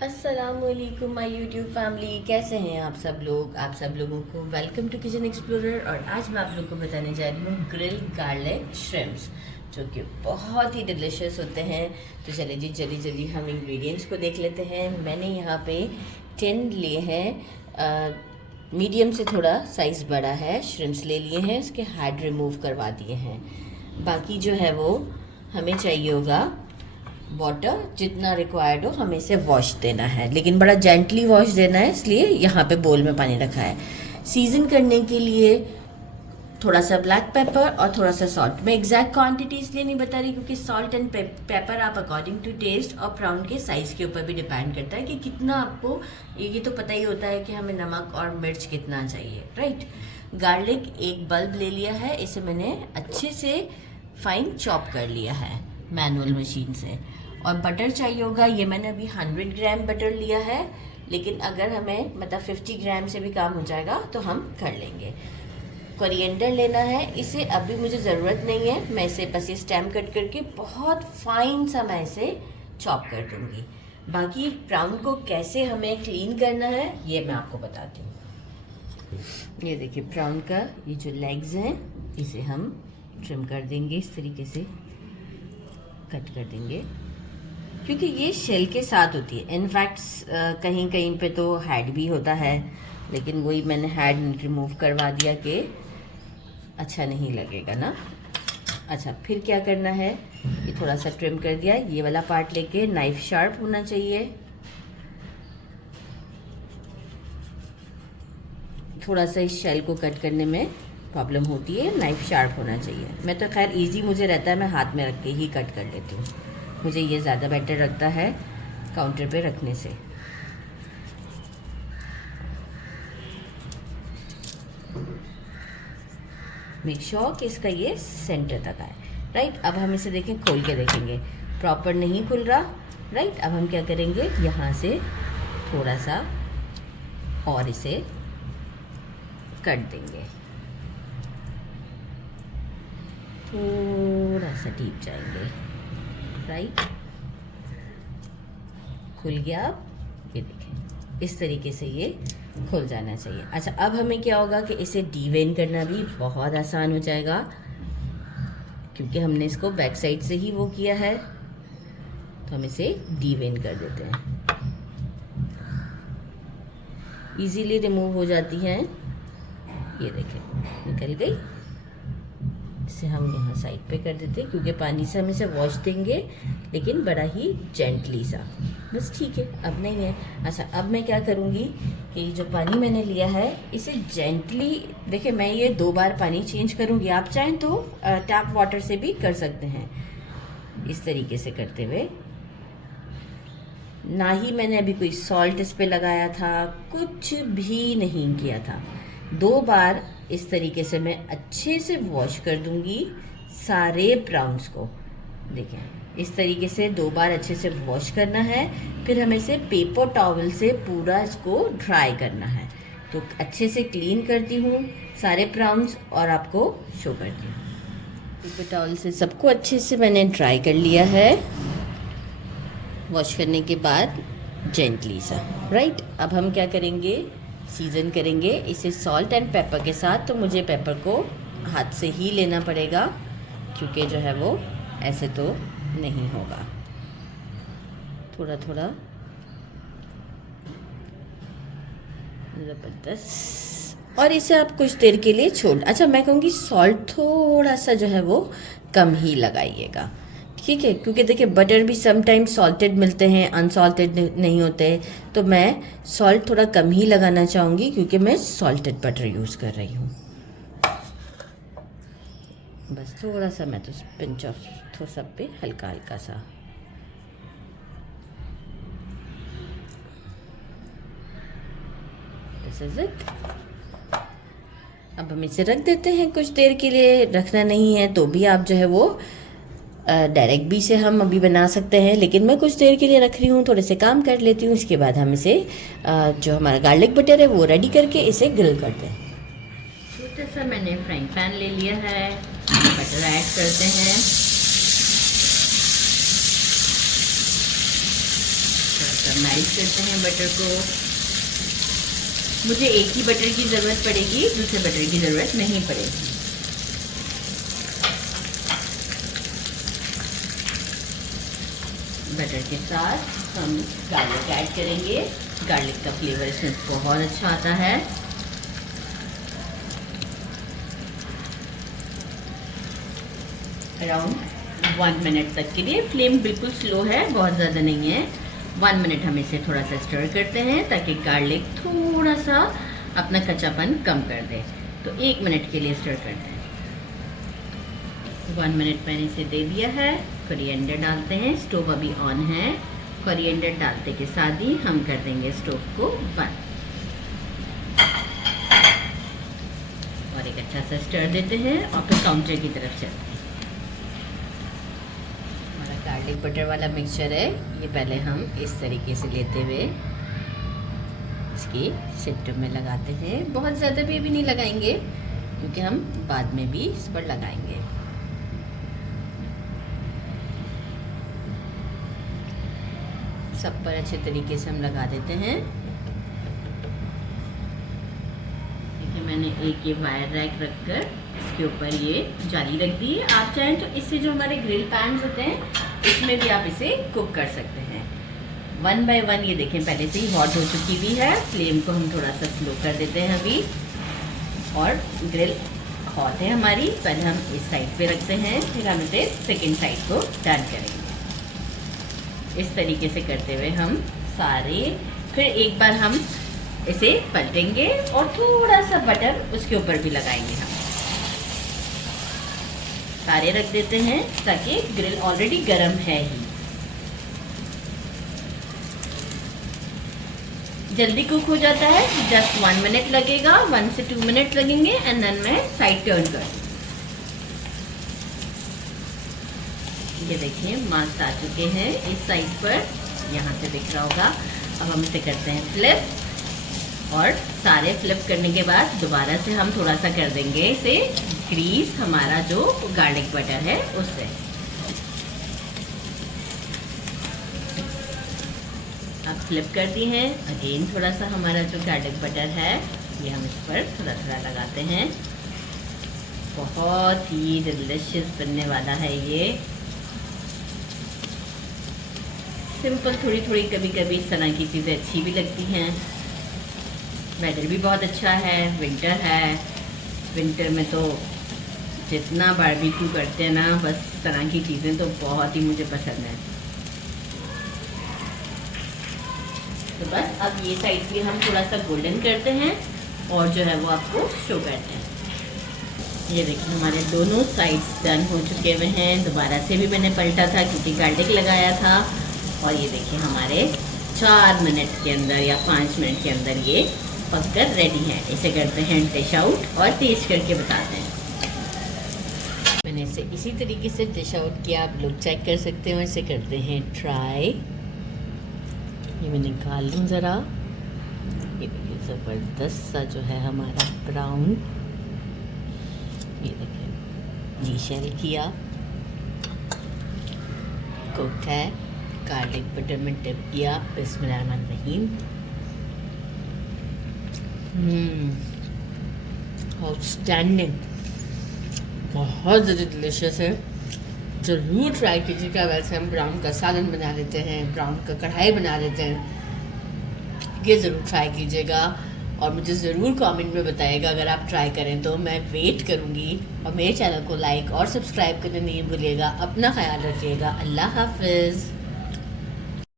अस्सलामुअलैकुम my YouTube family, कैसे हैं आप सब लोग। आप सब लोगों को वेलकम टू किचन एक्सप्लोरर। और आज मैं आप लोगों को बताने जा रही हूँ ग्रिल गार्लिक श्रिम्प्स, जो कि बहुत ही डिलिशियस होते हैं। तो चलिए जी, जल्दी जल्दी हम इंग्रेडिएंट्स को देख लेते हैं। मैंने यहाँ पे 10 लिए हैं, मीडियम से थोड़ा साइज़ बड़ा है। श्रिम्प्स ले लिए हैं, इसके हेड रिमूव करवा दिए हैं। बाकी जो है वो हमें चाहिए होगा वाटर, जितना रिक्वायर्ड हो हमें इसे वॉश देना है, लेकिन बड़ा जेंटली वॉश देना है, इसलिए यहाँ पे बोल में पानी रखा है। सीजन करने के लिए थोड़ा सा ब्लैक पेपर और थोड़ा सा सॉल्ट। मैं एग्जैक्ट क्वांटिटी इसलिए नहीं बता रही क्योंकि सॉल्ट एंड पेपर आप अकॉर्डिंग टू टेस्ट और प्राउन के साइज़ के ऊपर भी डिपेंड करता है कि कितना आपको, ये तो पता ही होता है कि हमें नमक और मिर्च कितना चाहिए, राइट। गार्लिक एक बल्ब ले लिया है, इसे मैंने अच्छे से फाइन चॉप कर लिया है मैनुअल मशीन से। और बटर चाहिए होगा, ये मैंने अभी 100 ग्राम बटर लिया है, लेकिन अगर हमें मतलब 50 ग्राम से भी काम हो जाएगा तो हम कर लेंगे। कोरिएंडर लेना है, इसे अभी मुझे ज़रूरत नहीं है, मैं इसे बस ये स्टेम कट करके बहुत फाइन सा मैं इसे चॉप कर दूँगी। बाकी प्राउन को कैसे हमें क्लीन करना है ये मैं आपको बताती हूँ। ये देखिए प्राउन का ये जो लेग्स हैं इसे हम ट्रिम कर देंगे, इस तरीके से कट कर देंगे, क्योंकि ये शेल के साथ होती है। इनफैक्ट कहीं कहीं पे तो हेड भी होता है, लेकिन वही मैंने हेड रिमूव करवा दिया कि अच्छा नहीं लगेगा ना। अच्छा, फिर क्या करना है, ये थोड़ा सा ट्रिम कर दिया, ये वाला पार्ट लेके नाइफ शार्प होना चाहिए। थोड़ा सा इस शेल को कट करने में प्रॉब्लम होती है, नाइफ शार्प होना चाहिए। मैं तो खैर इजी मुझे रहता है, मैं हाथ में रख के ही कट कर लेती हूँ, मुझे ये ज़्यादा बेटर लगता है काउंटर पे रखने से। मेक श्योर कि इसका ये सेंटर तक आए, राइट। अब हम इसे देखें, खोल के देखेंगे, प्रॉपर नहीं खुल रहा, राइट। अब हम क्या करेंगे, यहाँ से थोड़ा सा और इसे कट देंगे, थोड़ा सा डीप जाएंगे, राइट। खुल गया। अब ये देखें, इस तरीके से ये खुल जाना चाहिए। अच्छा, अब हमें क्या होगा कि इसे डीवेन करना भी बहुत आसान हो जाएगा, क्योंकि हमने इसको बैक साइड से ही वो किया है, तो हम इसे डीवेन कर देते हैं। इजीली रिमूव हो जाती हैं, ये देखें निकल गई। इसे हम यहाँ साइड पे कर देते हैं, क्योंकि पानी से हम इसे वॉश देंगे, लेकिन बड़ा ही जेंटली सा, बस ठीक है, अब नहीं है। अच्छा, अब मैं क्या करूँगी कि जो पानी मैंने लिया है इसे जेंटली, देखिए मैं ये 2 बार पानी चेंज करूँगी, आप चाहें तो टैप वाटर से भी कर सकते हैं, इस तरीके से करते हुए। ना ही मैंने अभी कोई सॉल्ट इस पे लगाया था, कुछ भी नहीं किया था। 2 बार इस तरीके से मैं अच्छे से वॉश कर दूंगी सारे प्राउन्स को। देखें, इस तरीके से 2 बार अच्छे से वॉश करना है, फिर हमें इसे पेपर टॉवल से पूरा इसको ड्राई करना है। तो अच्छे से क्लीन करती हूँ सारे प्राउन्स और आपको शो करती हूँ। पेपर टॉवल से सबको अच्छे से मैंने ड्राई कर लिया है, वॉश करने के बाद जेंटली सा, राइट। अब हम क्या करेंगे, सीज़न करेंगे इसे सॉल्ट एंड पेपर के साथ। तो मुझे पेपर को हाथ से ही लेना पड़ेगा, क्योंकि जो है वो ऐसे तो नहीं होगा। थोड़ा थोड़ा ज़बरदस्त। और इसे आप कुछ देर के लिए छोड़, अच्छा मैं कहूँगी सॉल्ट थोड़ा सा जो है वो कम ही लगाइएगा, ठीक है, क्योंकि देखिए बटर भी समटाइम्स सॉल्टेड मिलते हैं, अनसॉल्टेड नहीं होते, तो मैं सॉल्ट थोड़ा कम ही लगाना चाहूँगी, क्योंकि मैं सॉल्टेड बटर यूज़ कर रही हूँ। बस थोड़ा सा मैं तो पिंच ऑफ तो सब पे हल्का हल्का सा। This is it. अब हम इसे रख देते हैं कुछ देर के लिए। रखना नहीं है तो भी आप जो है वो डायरेक्ट भी से हम अभी बना सकते हैं, लेकिन मैं कुछ देर के लिए रख रही हूँ, थोड़े से काम कर लेती हूँ। इसके बाद हम इसे जो हमारा गार्लिक बटर है वो रेडी करके इसे ग्रिल करते हैं। छोटा सा मैंने फ्राइंग पैन ले लिया है, बटर ऐड करते हैं, थोड़ा सा सा मेल्ट करते हैं बटर को। मुझे एक ही बटर की ज़रूरत पड़ेगी, दूसरे बटर की ज़रूरत नहीं पड़ेगी। बटर के साथ हम गार्लिक ऐड करेंगे। गार्लिक का फ्लेवर इसमें बहुत अच्छा आता है। अराउंड 1 मिनट तक के लिए, फ्लेम बिल्कुल स्लो है, बहुत ज़्यादा नहीं है। 1 मिनट हम इसे थोड़ा सा स्टर करते हैं ताकि गार्लिक थोड़ा सा अपना कच्चापन कम कर दे। तो 1 मिनट के लिए स्टर करते हैं। 1 मिनट मैंने इसे दे दिया है। कोरिएंडर डालते हैं, स्टोव अभी ऑन है। कोरिएंडर डालते के साथ ही हम कर देंगे स्टोव को बंद और एक अच्छा सा स्टर देते हैं और फिर काउंटर की तरफ चलते हैं। गार्लिक बटर वाला मिक्सचर है ये, पहले हम इस तरीके से लेते हुए इसकी सिस्टम में लगाते हैं। बहुत ज़्यादा भी अभी नहीं लगाएंगे क्योंकि हम बाद में भी इस पर लगाएंगे। सब पर अच्छे तरीके से हम लगा देते हैं। देखिए मैंने एक ये वायर रैक रखकर इसके ऊपर ये जाली रख दी है। आप चाहें तो इससे जो हमारे ग्रिल पैन्स होते हैं इसमें भी आप इसे कुक कर सकते हैं। 1 बाय 1 ये देखें पहले से ही हॉट हो चुकी हुई है। फ्लेम को हम थोड़ा सा स्लो कर देते हैं अभी, और ग्रिल हॉट है हमारी। पहले हम इस साइड पे रखते हैं, फिर हम इसे सेकेंड साइड को टर्न करेंगे। इस तरीके से करते हुए हम सारे, फिर एक बार हम इसे पलटेंगे और थोड़ा सा बटर उसके ऊपर भी लगाएंगे। हम सारे रख देते हैं ताकि ग्रिल ऑलरेडी गर्म है ही, जल्दी कुक हो जाता है। जस्ट 1 मिनट लगेगा, 1 से 2 मिनट लगेंगे एंड देन मैं साइड टर्न कर दूँ। ये देखिए मार्क्स आ चुके हैं इस साइड पर, यहाँ से दिख रहा होगा। अब हम इसे करते हैं फ्लिप, और सारे फ्लिप करने के बाद दोबारा से हम थोड़ा सा कर देंगे इसे ग्रीस, हमारा जो गार्लिक बटर है उससे। अब फ्लिप कर दी है, अगेन थोड़ा सा हमारा जो गार्लिक बटर है ये हम इस पर थोड़ा थोड़ा लगाते हैं। बहुत ही डिलिशियस बनने वाला है ये। सिंपल थोड़ी थोड़ी कभी कभी इस तरह की चीज़ें अच्छी भी लगती हैं। वेदर भी बहुत अच्छा है, विंटर है। विंटर में तो जितना बारबेक्यू करते हैं ना, बस इस तरह की चीज़ें तो बहुत ही मुझे पसंद है। तो बस अब ये साइड भी हम थोड़ा सा गोल्डन करते हैं और जो है वो आपको शो करते हैं। ये देखिए हमारे दोनों साइड्स डन हो चुके हुए हैं। दोबारा से भी मैंने पलटा था क्योंकि गार्लिक लगाया था। और ये देखिए हमारे 4 मिनट के अंदर या 5 मिनट के अंदर ये पककर रेडी है। इसे करते हैं डिश आउट और टेस्ट करके बताते हैं। मैंने इसे इसी तरीके से डिश आउट किया, आप लोग चेक कर सकते हो। इसे करते हैं ट्राई। ये मैं निकाल लूँ ज़रा। ये देखिए ज़बरदस्त सा जो है हमारा ब्राउन, ये देखिए शेल किया, कुक है, गार्लिक बटर में डिप किया। बिस्मिल्लाहिर्रहमानिर्रहीम। आउटस्टैंडिंग, बहुत ज़्यादा डिलीशियस है। ज़रूर ट्राई कीजिएगा। वैसे हम ब्राउन का सालन बना लेते हैं, ब्राउन का कढ़ाई बना लेते हैं, ये ज़रूर ट्राई कीजिएगा और मुझे ज़रूर कमेंट में बताइएगा अगर आप ट्राई करें तो। मैं वेट करूँगी। और मेरे चैनल को लाइक और सब्सक्राइब करना नहीं भूलिएगा। अपना ख्याल रखिएगा। अल्लाह हाफिज़।